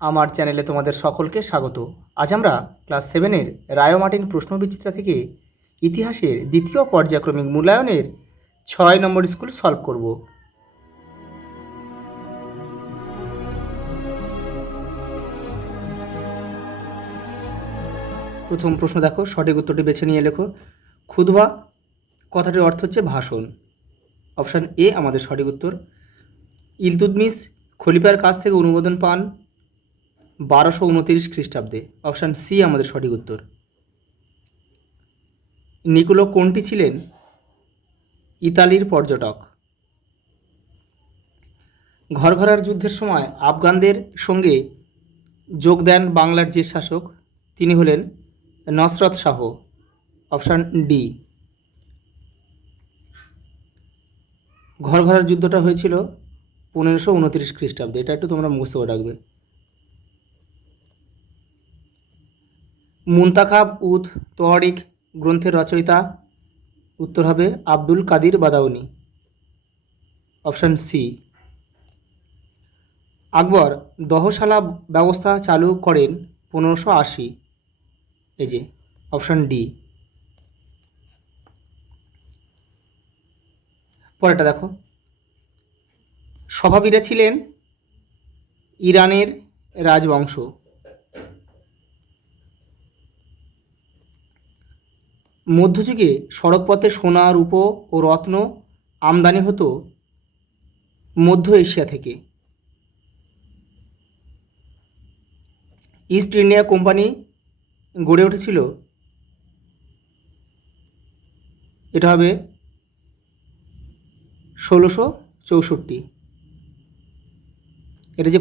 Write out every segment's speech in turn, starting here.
আমার চ্যানেলে তোমাদের সকলকে স্বাগত। আজ আমরা ক্লাস 7-এর রায় মার্টিন প্রশ্নবিচিত্রা থেকে ইতিহাসের দ্বিতীয় পর্যায়ক্রমিক মূল্যায়নের 6 নম্বর স্কুল সলভ করব। প্রথম প্রশ্ন দেখো, সঠিক উত্তরটি বেছে নিয়ে লেখো। খুতবা কথাটির অর্থ হচ্ছে ভাষণ। অপশান এ আমাদের সঠিক উত্তর। ইলতুৎমিশ খলিফার কাছ থেকে অনুমোদন পান 1229 খ্রিস্টাব্দে। অপশান সি আমাদের সঠিক উত্তর। নিকোলো কোনটি ছিলেন ইতালির পর্যটক। ঘরঘরার যুদ্ধের সময় আফগানদের সঙ্গে যোগ দেন বাংলার যে শাসক, তিনি হলেন নসরত শাহ। Option D. ঘরঘরার যুদ্ধটা হয়েছিল 1529 খ্রিস্টাব্দে। এটা একটু তোমরা মুখস্থ করে রাখবে। মুনতাখাব উদ তোয়ারিক গ্রন্থের রচয়িতা, উত্তর হবে আব্দুল কাদির বাদাউনি। Option C. আকবর দহশালা ব্যবস্থা চালু করেন 1580। এই যে অপশান ডি। পরেরটা দেখো, সভাবীরা ছিলেন ইরানের রাজবংশ। মধ্যযুগে সড়কপথে সোনা, রূপো ও রত্ন আমদানি হতো মধ্য এশিয়া থেকে। ইস্ট ইন্ডিয়া কোম্পানি গড়ে উঠেছিল, এটা হবে 1664। এটা যে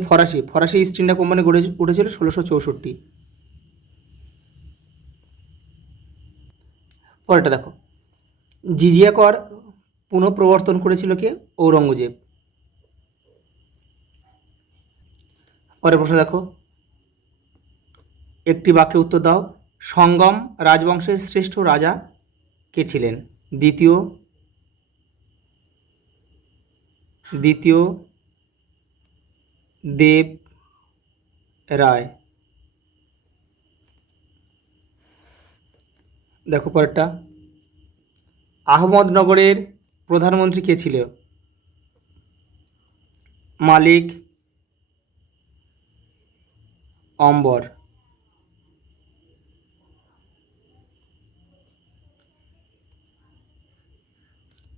ফরাসি ইস্ট ইন্ডিয়া কোম্পানি গড়ে উঠেছিল 1664। পরেরটা দেখো, জিজিয়া কর পুনঃপ্রবর্তন করেছিল কে? ঔরঙ্গজেব। পরের প্রশ্ন দেখো, একটি বাক্যে উত্তর দাও। সঙ্গম রাজবংশের শ্রেষ্ঠ রাজা কে ছিলেন? দ্বিতীয় দেব রায়। দেখো পরেরটা, আহমদনগরের প্রধানমন্ত্রী কে ছিল? মালিক অম্বর।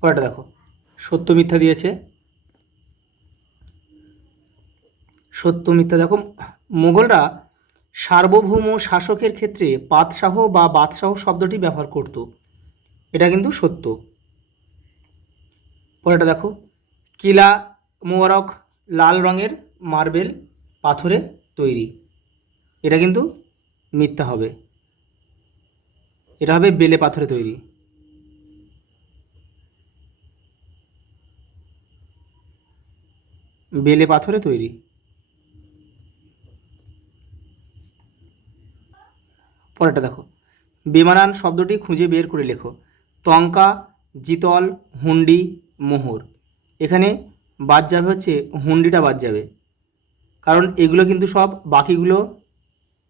পরেরটা দেখো, সত্য মিথ্যা দিয়েছে। সত্য মিথ্যা দেখো, মোগলরা সার্বভৌম শাসকের ক্ষেত্রে পাতশাহ বা বাদশাহ শব্দটি ব্যবহার করত। এটা কিন্তু সত্য। পরেরটা দেখো, কিলা মোবারক লাল রঙের মার্বেল পাথরে তৈরি। এটা কিন্তু মিথ্যা হবে, এটা হবে বেলে পাথরে তৈরি। বেলে পাথরে তৈরি। পরেরটা দেখো, বেমানান শব্দটি খুঁজে বের করে লেখো। টঙ্কা, জিতল, হুন্ডি, মোহর। এখানে বাদ যাবে হচ্ছে হুন্ডিটা বাদ যাবে, কারণ এগুলো কিন্তু সব বাকিগুলো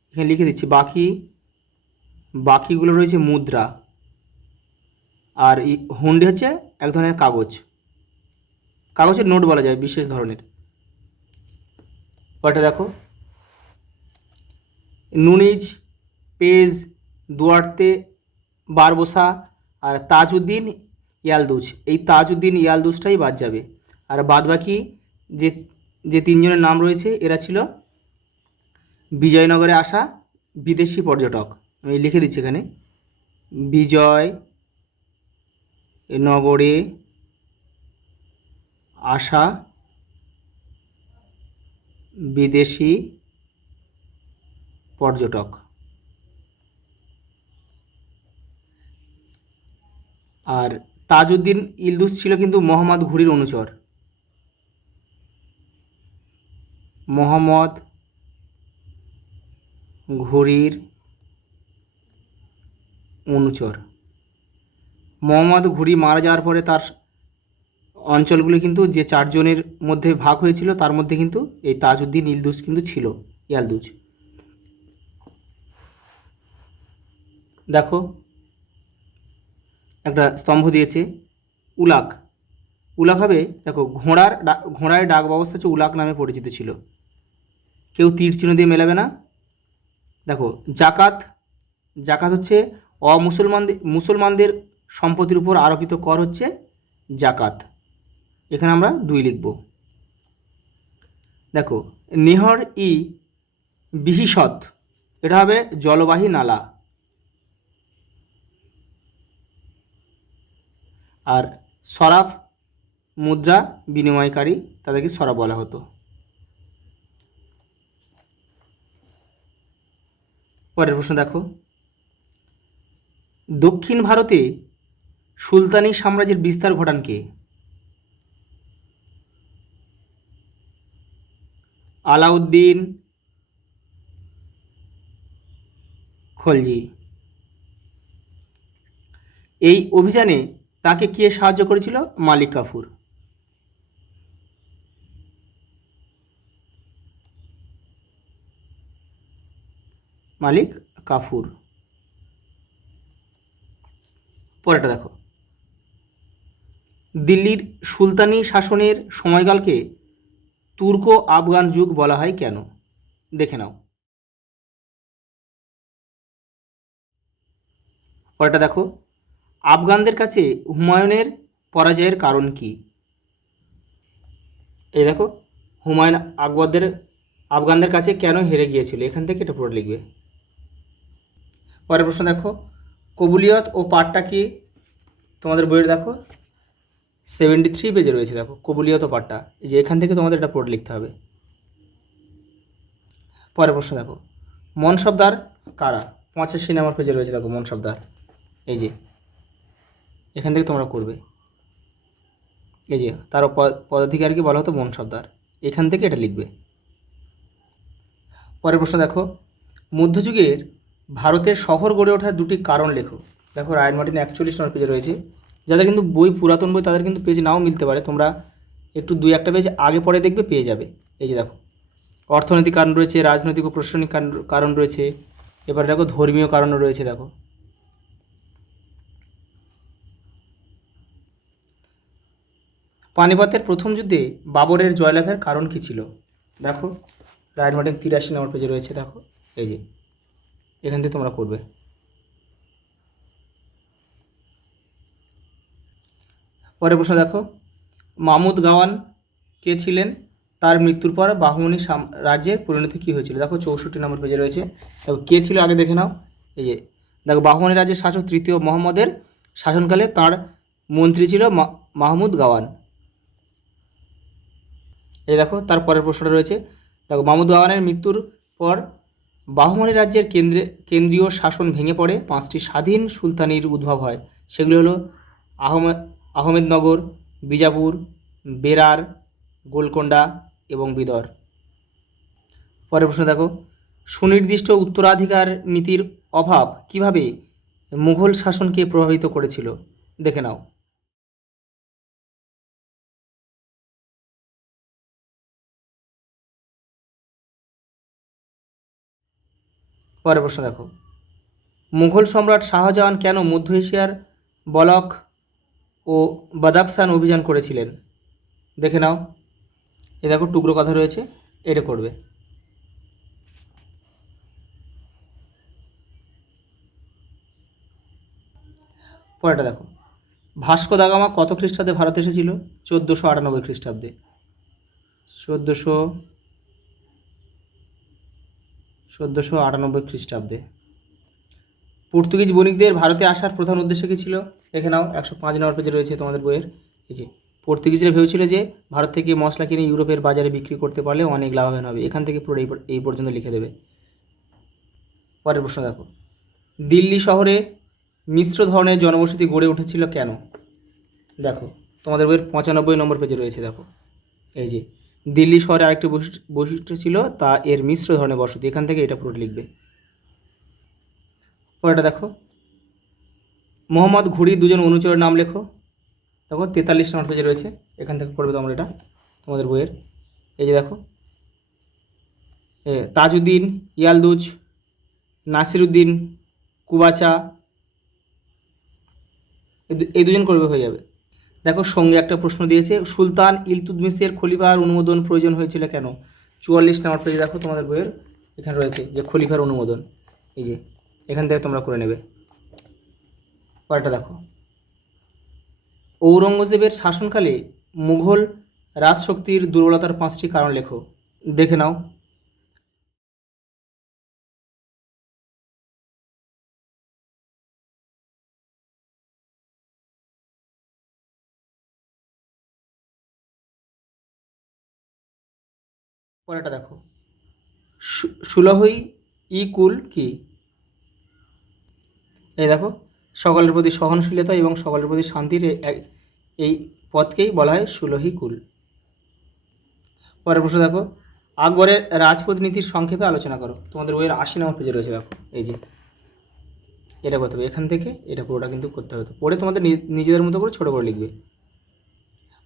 এখানে লিখে দিচ্ছি। বাকিগুলো রয়েছে মুদ্রা, আর হুন্ডি হচ্ছে এক ধরনের কাগজের নোট বলা যায়, বিশেষ ধরনের। পরেরটা দেখো, নুনিজ, পেজ, দুয়ার্তে, বারবোসা আর তাজউদ্দিন ইয়ালদুজ। এই তাজউদ্দিন ইয়ালদুজটাই বাদ যাবে, আর বাদ বাকি যে তিনজনের নাম রয়েছে এরা ছিল বিজয়নগরে আসা বিদেশি পর্যটক। আমি লিখে দিচ্ছি এখানে, বিজয়নগরে আসা বিদেশি পর্যটক। আর তাজউদ্দিন ইলদুজ ছিল কিন্তু মোহাম্মদ ঘুরির অনুচর। মোহাম্মদ ঘুরির অনুচর। মোহাম্মদ ঘুরি মারা যাওয়ার পরে তার অঞ্চলগুলি কিন্তু যে চারজনের মধ্যে ভাগ হয়েছিল, তার মধ্যে কিন্তু এই তাজউদ্দিন ইলদুজ কিন্তু ছিল। ইয়ালদুজ। দেখো একটা স্তম্ভ দিয়েছে উলাক। উলাক হবে, দেখো ঘোড়ার ডাক ব্যবস্থা হচ্ছে উলাক নামে পরিচিত ছিল। কেউ তীর চিহ্ন দিয়ে মেলাবে না। দেখো জাকাত। জাকাত হচ্ছে মুসলমানদের সম্পত্তির উপর আরোপিত কর হচ্ছে জাকাত। এখানে আমরা 2 লিখব। দেখো নেহর ই বিহিষৎ, এটা হবে জলবাহী নালা। আর সরাফ মুদ্রা বিনিময়কারী, তাদেরকে সরাফ বলা হতো। পরের প্রশ্ন দেখো, দক্ষিণ ভারতে সুলতানি সাম্রাজ্যের বিস্তার ঘটান কে? আলাউদ্দিন খলজি। এই অভিযানে তাকে কে সাহায্য করেছিল? মালিক কাফুর। মালিক কাফুর। পরেরটা দেখো, দিল্লির সুলতানি শাসনের সময়কালকে তুর্কো আফগান যুগ বলা হয় কেন? দেখে নাও। পরেরটা দেখো, আফগানদের কাছে হুমায়ুনের পরাজয়ের কারণ কি? এই দেখো, হুমায়ুন আফগানদের কাছে কেন হেরে গিয়েছিল, এখান থেকে এটা পুরো লিখবে। পরের প্রশ্ন দেখো, কবুলিয়ত ও পাঠটা কি? তোমাদের বইয়ের দেখো 73 পেজে রয়েছে। দেখো কবুলিয়ত ও পাঠটা, এই যে এখান থেকে তোমাদের এটা পুরো লিখতে হবে। পরের প্রশ্ন দেখো, মনসবদার কারা? 85 নম্বর পেজে রয়েছে। দেখো মনসবদার, এই যে এখান থেকে তোমরা করবে। এই যে তার পদাধিকারকে বলা হতো মনসবদার, এখান থেকে এটা লিখবে। পরের প্রশ্ন দেখো, মধ্যযুগের ভারতের শহর গড়ে ওঠার 2টি কারণ লেখো। দেখো রায়ন মার্টিন 41 নম্বর পেজে রয়েছে। যাদের কিন্তু বই পুরাতন বই তাদের কিন্তু পেজ নাও মিলতে পারে, তোমরা একটু 2-1টা পেজ আগে পরে দেখবে, পেয়ে যাবে। এই যে দেখো, অর্থনৈতিক কারণ রয়েছে, রাজনৈতিক ও প্রশাসনিক কারণ রয়েছে, এবারে দেখো ধর্মীয় কারণও রয়েছে। দেখো পানিপথের প্রথম যুদ্ধে বাবরের জয়লাভের কারণ কি ছিল? দেখো রায়ন মার্টিন 83 নম্বর পেজে রয়েছে। দেখো এই যে এখান থেকে তোমরা করবে। পরের প্রশ্ন দেখো, মাহমুদ গাওয়ান কে ছিলেন? তার মৃত্যুর পর বাহমনি রাজ্যের পরিণতি কী হয়েছিল? দেখো 64 নম্বর পেজে রয়েছে। দেখো কে ছিল আগে দেখে নাও। এই যে দেখো, বাহমনি রাজ্যের শাসক তৃতীয় মোহাম্মদের শাসনকালে তার মন্ত্রী ছিল মাহমুদ গাওয়ান। এই দেখো তার পরের প্রশ্নটা রয়েছে। দেখো মাহমুদ গাওয়ানের মৃত্যুর পর বাহমনি রাজ্যের কেন্দ্রীয় শাসন ভেঙে পড়ে 5টি স্বাধীন সুলতানির উদ্ভব হয়। সেগুলি হলো আহমেদনগর, বিজাপুর, বেরার, গোলকোন্ডা এবং বিদর। পরের প্রশ্ন দেখো, সুনির্দিষ্ট উত্তরাধিকার নীতির অভাব কিভাবে মুঘল শাসনকে প্রভাবিত করেছিল? দেখে নাও। পরের প্রশ্ন দেখো, মুঘল সম্রাট শাহজাহান কেন মধ্য এশিয়ার বলক ও বাদাখশান অভিযান করেছিলেন? দেখে নাও। এ দেখো টুকরো কথা রয়েছে, এটা করবে। পরেরটা দেখো, ভাস্কো দা গামা কত খ্রিস্টাব্দে ভারতে এসেছিল? 1498 খ্রিস্টাব্দে। 1498 খ্রিস্টাব্দে। পর্তুগিজ বণিকদের ভারতে আসার প্রধান উদ্দেশ্য কী ছিল? দেখে নাও 105 নম্বর পেজে রয়েছে তোমাদের বইয়ের। এই যে পর্তুগিজরা ভেবেছিল যে ভারত থেকে মশলা কিনে ইউরোপের বাজারে বিক্রি করতে পারলে অনেক লাভবান হবে। এখান থেকে পুরো এই পর্যন্ত লিখে দেবে। পরের প্রশ্ন দেখো, দিল্লি শহরে মিশ্র ধরনের জনবসতি গড়ে উঠেছিল কেন? দেখো তোমাদের বইয়ের 95 নম্বর পেজে রয়েছে। দেখো এই যে দিল্লি শহরে আরেকটি বৈশিষ্ট্য ছিল, তা এর মিশ্র ধরনের বসতি। এখান থেকে এটা পুরো লিখবে। পরেরটা দেখো, মোহাম্মদ ঘুরির 2জন অনুচরের নাম লেখো। দেখো 43 নম্বর পেজে রয়েছে, এখান থেকে পড়বে তোমরা এটা তোমাদের বইয়ের। এই যে দেখো তাজউদ্দিন ইয়ালদুজ, নাসিরুদ্দিন কুবাচা, এই দুজন করবে, হয়ে যাবে। দেখো সঙ্গে একটা প্রশ্ন দিয়েছে, সুলতান ইলতুৎমিশের খলিফার অনুমোদন প্রয়োজন হয়েছিল কেন? 44 নম্বর পেজে দেখো তোমাদের বইয়ের এখানে রয়েছে যে খলিফার অনুমোদন, এই যে এখান থেকে তোমরা করে নেবে। পরেরটা দেখো, ঔরঙ্গজেবের শাসনকালে মুঘল রাজশক্তির দুর্বলতার 5টি কারণ লেখো। দেখে নাও। পরেরটা দেখো, সুলহই ই কুল কি? এই দেখো, সকলের প্রতি সহনশীলতা এবং সকলের প্রতি শান্তির এই পথকেই বলা হয় সুলহি কুল। পরের প্রশ্ন দেখো, আকবরের রাজপুত নীতির সংক্ষেপে আলোচনা করো। তোমাদের বইয়ের 80 নম্বর পেজে রয়েছে, দেখো এই যে এটা করতে হবে, এখান থেকে এটা পুরোটা কিন্তু করতে হবে, পড়ে তোমাদের নিজেদের মতো করে ছোটো করে লিখবে।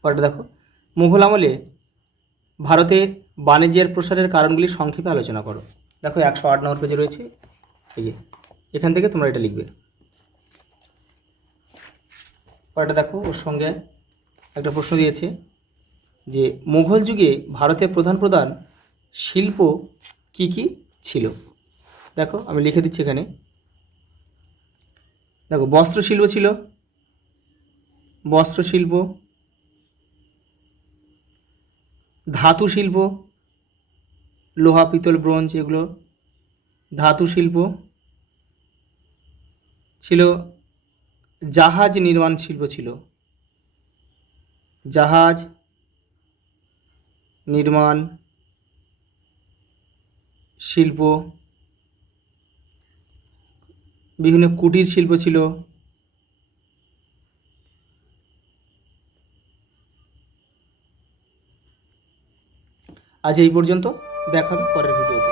পরেরটা দেখো, মুঘল আমলে ভারতে বাণিজ্যের প্রসারের কারণগুলি সংক্ষেপে আলোচনা করো। দেখো 108 নম্বর পেজে রয়েছে, এই যে এখান থেকে তোমরা এটা লিখবে। পরেরটা দেখো, ওর সঙ্গে একটা প্রশ্ন দিয়েছে যে মুঘল যুগে ভারতের প্রধান প্রধান শিল্প কি কি ছিল? দেখো আমি লিখে দিচ্ছি এখানে। দেখো, বস্ত্রশিল্প ছিল, বস্ত্রশিল্প, ধাতু শিল্প, লোহা পিতল ব্রোঞ্জ এগুলো ধাতু শিল্প ছিল, জাহাজ নির্মাণ শিল্প ছিল, জাহাজ নির্মাণ শিল্প, বিভিন্ন কুটির শিল্প ছিল। আজ এই পর্যন্ত, দেখা হবে পরের ভিডিওতে।